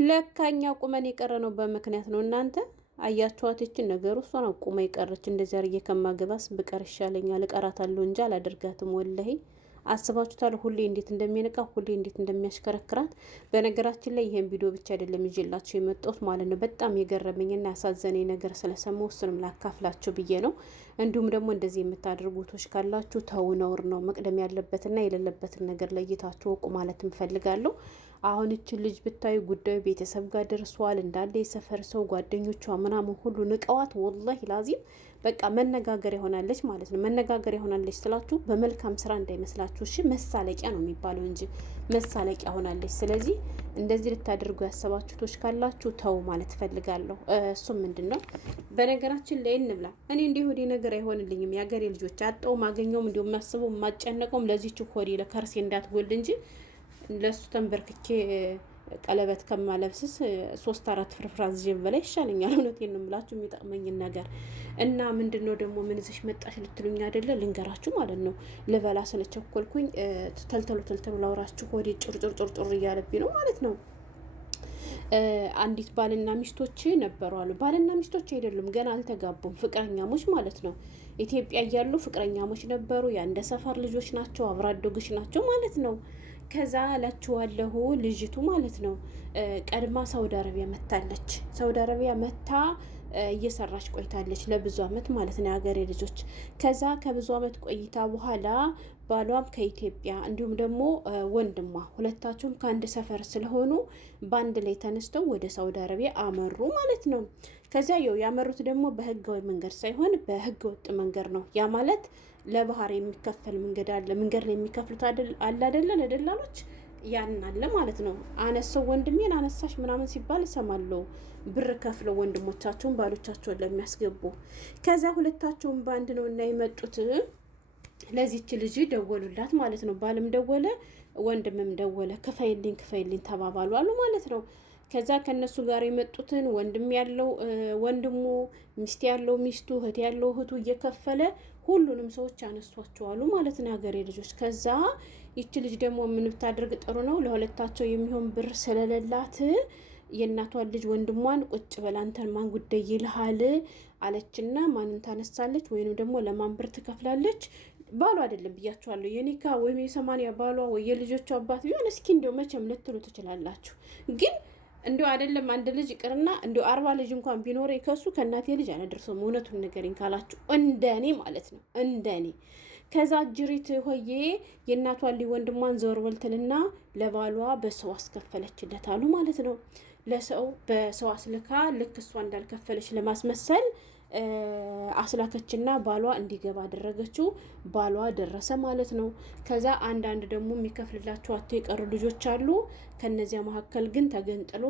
ለካኛ ቁመን የቀረ ነው በምክንያት ነው። እናንተ አያችኋት? ይችን ነገሩ እሷን ቁማ የቀረች እንደዚህ አርጌ ከማገባስ ብቀር ይሻለኛል። እቀራታለሁ እንጂ አላደርጋትም። ወላሂ አስባችሁታል? ሁሌ እንዴት እንደሚነቃ ሁሌ እንዴት እንደሚያሽከረክራት። በነገራችን ላይ ይሄን ቪዲዮ ብቻ አይደለም ይዤላችሁ የመጣሁት ማለት ነው። በጣም የገረመኝና ያሳዘነኝ ነገር ስለሰማሁ እሱንም ላካፍላችሁ ብዬ ነው። እንዲሁም ደግሞ እንደዚህ የምታደርጉቶች ካላችሁ ተው፣ ነውር ነው። መቅደም ያለበትና የሌለበትን ነገር ለይታችሁ ወቁ ማለት እንፈልጋለሁ። አሁን እችን ልጅ ብታዩ ጉዳዩ ቤተሰብ ጋር ደርሷል። እንዳለ የሰፈር ሰው ጓደኞቿ ምናምን ሁሉ ንቀዋት፣ ወላሂ ላዚም በቃ መነጋገር ይሆናለች ማለት ነው። መነጋገር ይሆናለች ስላችሁ በመልካም ስራ እንዳይመስላችሁ እሺ። መሳለቂያ ነው የሚባለው እንጂ መሳለቂያ ሆናለች። ስለዚህ እንደዚህ ልታደርጉ ያሰባችሁቶች ካላችሁ ተው ማለት ፈልጋለሁ። እሱም ምንድን ነው በነገራችን ላይ እንብላ። እኔ እንዲህ ሆዴ ነገር አይሆንልኝም። የሀገሬ ልጆች አጣው ማገኘውም እንዲሁ የሚያስበው የማጨነቀውም ለዚች ሆዴ ለከርሴ እንዳትጎልድ እንጂ ለሱ ተንበርክኬ ቀለበት ከማለብስስ 3-4 ፍርፍራዝ ጀም በላይ ይሻለኛል። እውነቴን ነው የምላችሁ የሚጠቅመኝን ነገር እና ምንድነው ደግሞ ምን ይዘሽ መጣሽ ልትሉኝ አይደለ? ልንገራችሁ ማለት ነው። ልበላ ስለቸኮልኩኝ ተልተሉ ላውራችሁ ሆዴ ጭርጭር እያለብኝ ነው ማለት ነው። አንዲት ባልና ሚስቶች ነበሩ አሉ። ባልና ሚስቶች አይደሉም፣ ገና አልተጋቡም፣ ፍቅረኛሞች ማለት ነው። ኢትዮጵያ እያሉ ፍቅረኛሞች ነበሩ። የአንድ ሰፈር ልጆች ናቸው፣ አብሮ አደጎች ናቸው ማለት ነው። ከዛ እላችኋለሁ ልጅቱ ማለት ነው ቀድማ ሳውዲ አረቢያ መታለች። ሳውዲ አረቢያ መታ እየሰራች ቆይታለች ለብዙ አመት ማለት ነው የሀገሬ ልጆች። ከዛ ከብዙ አመት ቆይታ በኋላ ባሏም ከኢትዮጵያ እንዲሁም ደግሞ ወንድሟ ሁለታቸውም ከአንድ ሰፈር ስለሆኑ በአንድ ላይ ተነስተው ወደ ሳውዲ አረቢያ አመሩ ማለት ነው። ከዚያ ያመሩት ደግሞ በህጋዊ መንገድ ሳይሆን በህገ ወጥ መንገድ ነው። ያ ማለት ለባህር የሚከፈል መንገድ አለ። መንገድ ላይ የሚከፍሉት አለ አይደለ? ለደላሎች ያን አለ ማለት ነው። አነሰው ወንድሜን አነሳሽ ምናምን ሲባል እሰማለሁ። ብር ከፍለው ወንድሞቻቸውን ባሎቻቸውን ለሚያስገቡ። ከዚያ ሁለታቸውን በአንድ ነው እና የመጡት። ለዚች ልጅ ደወሉላት ማለት ነው። ባልም ደወለ፣ ወንድምም ደወለ። ክፈይልኝ ተባባሉ አሉ ማለት ነው። ከዛ ከነሱ ጋር የመጡትን ወንድም ያለው ወንድሙ፣ ሚስት ያለው ሚስቱ፣ እህት ያለው እህቱ እየከፈለ ሁሉንም ሰዎች ያነሷቸዋሉ ማለት ነው ሀገሬ ልጆች። ከዛ ይቺ ልጅ ደግሞ ምን ብታደርግ ጥሩ ነው? ለሁለታቸው የሚሆን ብር ስለሌላት የእናቷን ልጅ ወንድሟን ቁጭ በል አንተን ማን ጉዳይ ይልሃል አለችና ማንን ታነሳለች? ወይንም ደግሞ ለማን ብር ትከፍላለች? ባሏ አይደለም ብያቸዋለሁ። የኒካ ወይም የ80 ባሏ ወይ የልጆቹ አባት ቢሆን እስኪ እንዲያው መቼም ልትሉ ትችላላችሁ ግን እንዲሁ አይደለም አንድ ልጅ ይቅርና እንዲሁ 40 ልጅ እንኳን ቢኖር ከሱ ከእናቴ ልጅ አላደርሰውም። እውነቱን ንገሪኝ ካላችሁ እንደኔ ማለት ነው እንደኔ። ከዛ ጅሪት ሆዬ የእናቷን ልጅ ወንድሟን ዘወር በልትልና ለባሏ በሰው አስከፈለችለት አሉ ማለት ነው። ለሰው በሰው አስልካ ልክ እሷ እንዳልከፈለች ለማስመሰል አስላከችና ባሏ እንዲገባ አደረገችው። ባሏ ደረሰ ማለት ነው። ከዛ አንዳንድ ደግሞ የሚከፍልላቸው አቶ የቀሩ ልጆች አሉ። ከነዚያ መካከል ግን ተገንጥሎ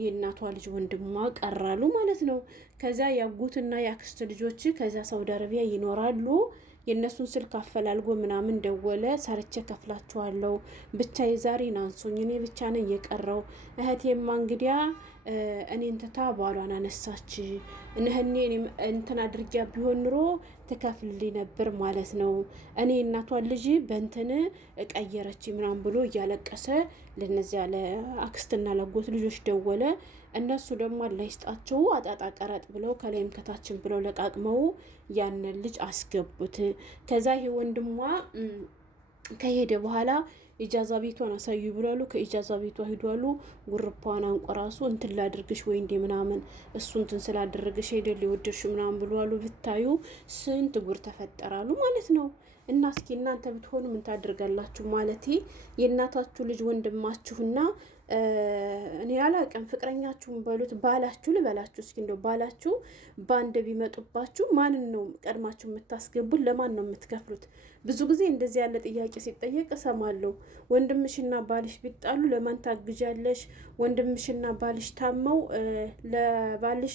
የእናቷ ልጅ ወንድሟ ቀራሉ ማለት ነው። ከዛ ያጉትና ያክስት ልጆች ከዛ ሳውዲ አረቢያ ይኖራሉ። የእነሱን ስልክ አፈላልጎ ምናምን ደወለ። ሰርቼ ከፍላችኋለሁ፣ ብቻ የዛሬን አንሱኝ፣ እኔ ብቻ ነኝ የቀረው። እህቴማ እንግዲያ እኔን ትታ ባሏን አነሳች። እነህኔ እንትን አድርጊያ ቢሆን ኑሮ ትከፍልልኝ ነበር ማለት ነው። እኔ እናቷን ልጅ በእንትን ቀየረች ምናምን ብሎ እያለቀሰ ለነዚያ ለአክስትና ለጎት ልጆች ደወለ። እነሱ ደግሞ አላይስጣቸው አጣጣ ቀረጥ ብለው ከላይም ከታችን ብለው ለቃቅመው ያንን ልጅ አስገቡት። ከዛ ይሄ ወንድሟ ከሄደ በኋላ ኢጃዛ ቤቷን አሳዩ ብሏሉ። ከኢጃዛ ቤቷ ሂዷሉ። ጉርፓዋን አንቆራሱ እንትን ላድርግሽ ወይ እንዴ ምናምን እሱ እንትን ስላደረገሽ ሄደል ሊወደሽ ምናምን ብሏሉ። ብታዩ ስንት ጉር ተፈጠራሉ ማለት ነው። እና እስኪ እናንተ ብትሆኑ ምን ታደርጋላችሁ? ማለት የእናታችሁ ልጅ ወንድማችሁና እኔ ያላቀም ፍቅረኛችሁን በሉት ባላችሁ ልበላችሁ። እስኪ እንደው ባላችሁ ባንድ ቢመጡባችሁ ማንን ነው ቀድማችሁ የምታስገቡት? ለማን ነው የምትከፍሉት? ብዙ ጊዜ እንደዚህ ያለ ጥያቄ ሲጠየቅ እሰማለሁ። ወንድምሽና ባልሽ ቢጣሉ ለማን ታግዣለሽ? ወንድምሽና ባልሽ ታመው ለባልሽ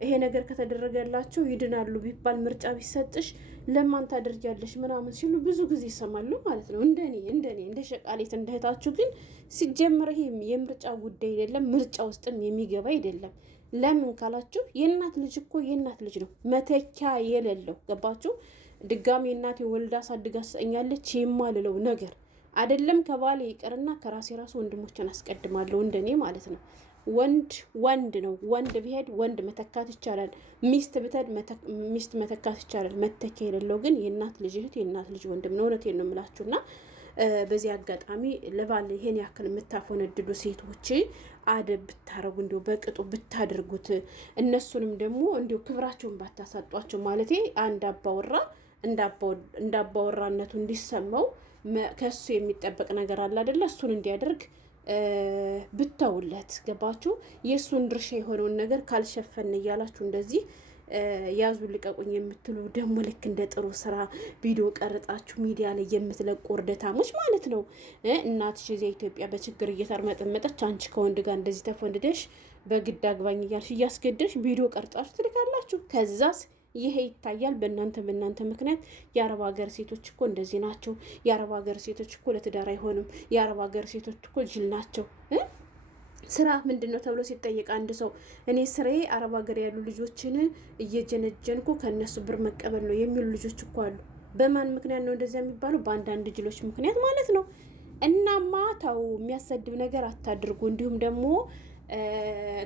ይሄ ነገር ከተደረገላቸው ይድናሉ ቢባል ምርጫ ቢሰጥሽ ለማን ታደርጊያለሽ ምናምን ሲሉ ብዙ ጊዜ ይሰማሉ ማለት ነው። እንደኔ እንደ ሸቃሌት እንደህታችሁ ግን ሲጀምር ይሄ የምርጫ ጉዳይ አይደለም፣ ምርጫ ውስጥም የሚገባ አይደለም። ለምን ካላችሁ የእናት ልጅ እኮ የእናት ልጅ ነው፣ መተኪያ የሌለው ገባችሁ? ድጋሚ እናቴ ወልዳ አሳድጋ ሰኛለች የማልለው ነገር አይደለም ከባሌ ይቅርና ከራሴ ራሱ ወንድሞችን አስቀድማለሁ፣ እንደኔ ማለት ነው። ወንድ ነው። ወንድ ቢሄድ ወንድ መተካት ይቻላል። ሚስት ብትሄድ ሚስት መተካት ይቻላል። መተኪያ የሌለው ግን የእናት ልጅ እህት፣ የእናት ልጅ ወንድም ነው። እውነቴን ነው የምላችሁና በዚህ አጋጣሚ ለባል ይሄን ያክል የምታፈነድዱ ሴቶች አደብ ብታረጉ፣ እንዲሁ በቅጡ ብታደርጉት፣ እነሱንም ደግሞ እንዲሁ ክብራቸውን ባታሳጧቸው። ማለቴ አንድ አባወራ እንዳባወራነቱ እንዲሰማው ከሱ የሚጠበቅ ነገር አለ አይደለ? እሱን እንዲያደርግ ብተውለት። ገባችሁ? የእሱን ድርሻ የሆነውን ነገር ካልሸፈን እያላችሁ እንደዚህ ያዙ ልቀቁኝ የምትሉ ደግሞ ልክ እንደ ጥሩ ስራ ቪዲዮ ቀርጣችሁ ሚዲያ ላይ የምትለቁ ወርደታሞች ማለት ነው። እናትሽ እዚያ ኢትዮጵያ በችግር እየተርመጠመጠች አንቺ ከወንድ ጋር እንደዚህ ተፈንድደሽ በግድ አግባኝ እያልሽ እያስገደሽ ቪዲዮ ቀርጣችሁ ትልካላችሁ። ከዛስ ይሄ ይታያል። በእናንተ ምክንያት የአረብ ሀገር ሴቶች እኮ እንደዚህ ናቸው። የአረብ ሀገር ሴቶች እኮ ለትዳር አይሆንም። የአረብ ሀገር ሴቶች እኮ ጅል ናቸው። ስራ ምንድን ነው ተብሎ ሲጠየቅ አንድ ሰው እኔ ስራዬ አረብ ሀገር ያሉ ልጆችን እየጀነጀንኩ ከእነሱ ብር መቀበል ነው የሚሉ ልጆች እኮ አሉ። በማን ምክንያት ነው እንደዚያ የሚባለው? በአንዳንድ ጅሎች ምክንያት ማለት ነው። እናማ ተው፣ የሚያሰድብ ነገር አታድርጉ። እንዲሁም ደግሞ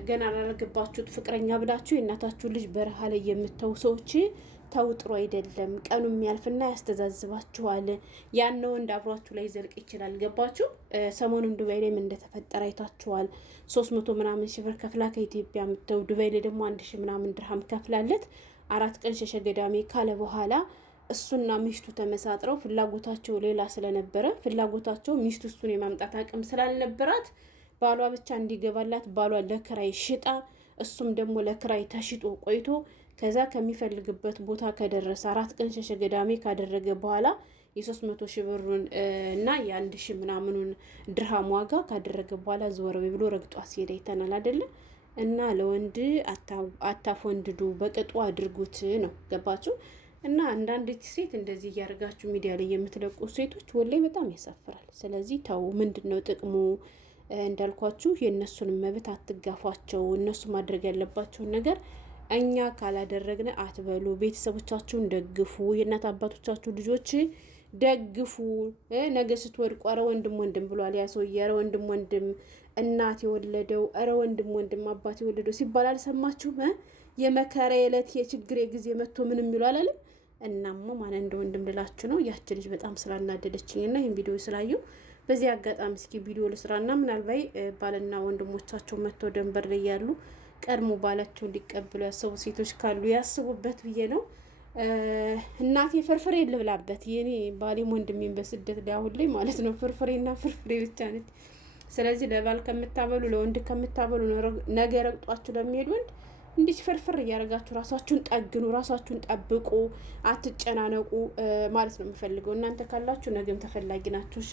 ገና ላልገባችሁት ፍቅረኛ ብላችሁ የእናታችሁ ልጅ በረሃ ላይ የምተው ሰዎች ተው፣ ጥሩ አይደለም። ቀኑ የሚያልፍና ያስተዛዝባችኋል። ያን ወንድ አብሯችሁ ላይ ዘልቅ ይችላል። ገባችሁ? ሰሞኑን ዱባይ ላይ ምን እንደተፈጠረ አይታችኋል። 300 ምናምን ሺህ ብር ከፍላ ከኢትዮጵያ የምተው ዱባይ ላይ ደግሞ 1 ሺህ ምናምን ድርሃም ከፍላለት 4 ቀን ሸሸ ገዳሜ ካለ በኋላ እሱና ሚስቱ ተመሳጥረው ፍላጎታቸው ሌላ ስለነበረ ፍላጎታቸው ሚስቱ እሱን የማምጣት አቅም ስላልነበራት ባሏ ብቻ እንዲገባላት ባሏ ለክራይ ሽጣ እሱም ደግሞ ለክራይ ተሽጦ ቆይቶ ከዛ ከሚፈልግበት ቦታ ከደረሰ 4 ቀን ሸሸ ገዳሜ ካደረገ በኋላ የ300 ሺህ ብሩን እና የ1 ሺህ ምናምኑን ድርሃም ዋጋ ካደረገ በኋላ ዘወር ብሎ ረግጧ ሲሄድ አይተናል አይደለ? እና ለወንድ አታፎንድዱ፣ በቅጡ አድርጉት ነው። ገባችሁ? እና አንዳንዲት ሴት እንደዚህ እያደረጋችሁ ሚዲያ ላይ የምትለቁ ሴቶች ወላይ በጣም ያሳፍራል። ስለዚህ ተው። ምንድን ነው ጥቅሙ? እንዳልኳችሁ የእነሱን መብት አትጋፏቸው። እነሱ ማድረግ ያለባቸውን ነገር እኛ ካላደረግን አትበሉ። ቤተሰቦቻችሁን ደግፉ። የእናት አባቶቻችሁ ልጆች ደግፉ። ነገ ስትወድቁ ኧረ ወንድም ብሏል ያ ሰውዬ፣ ኧረ ወንድም እናት የወለደው፣ ኧረ ወንድም አባት የወለደው ሲባል አልሰማችሁም? የመከራ የዕለት የችግር ጊዜ መጥቶ ምን የሚሉ አላለም። እናማ ማን እንደ ወንድም ልላችሁ ነው። ያች ልጅ በጣም ስላናደደችኝ እና ይህን ቪዲዮ ስላየው በዚህ አጋጣሚ እስኪ ቪዲዮ ልስራና ምናልባት ባልና ወንድሞቻቸው መጥተው ደንበር ላይ ያሉ ቀድሞ ባላቸው ሊቀበሉ ያሰቡ ሴቶች ካሉ ያስቡበት ብዬ ነው። እናቴ ፍርፍሬ ልብላበት። የኔ ባሌም ወንድሜን በስደት ላይ አሁን ላይ ማለት ነው ፍርፍሬና ፍርፍሬ ብቻ ነች። ስለዚህ ለባል ከምታበሉ ለወንድ ከምታበሉ ነገ ረግጧችሁ ለሚሄድ ወንድ እንዲህ ፍርፍር እያደረጋችሁ ራሳችሁን ጠግኑ፣ ራሳችሁን ጠብቁ፣ አትጨናነቁ ማለት ነው የምፈልገው። እናንተ ካላችሁ ነገም ተፈላጊ ናችሁ። እሺ፣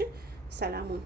ሰላሙን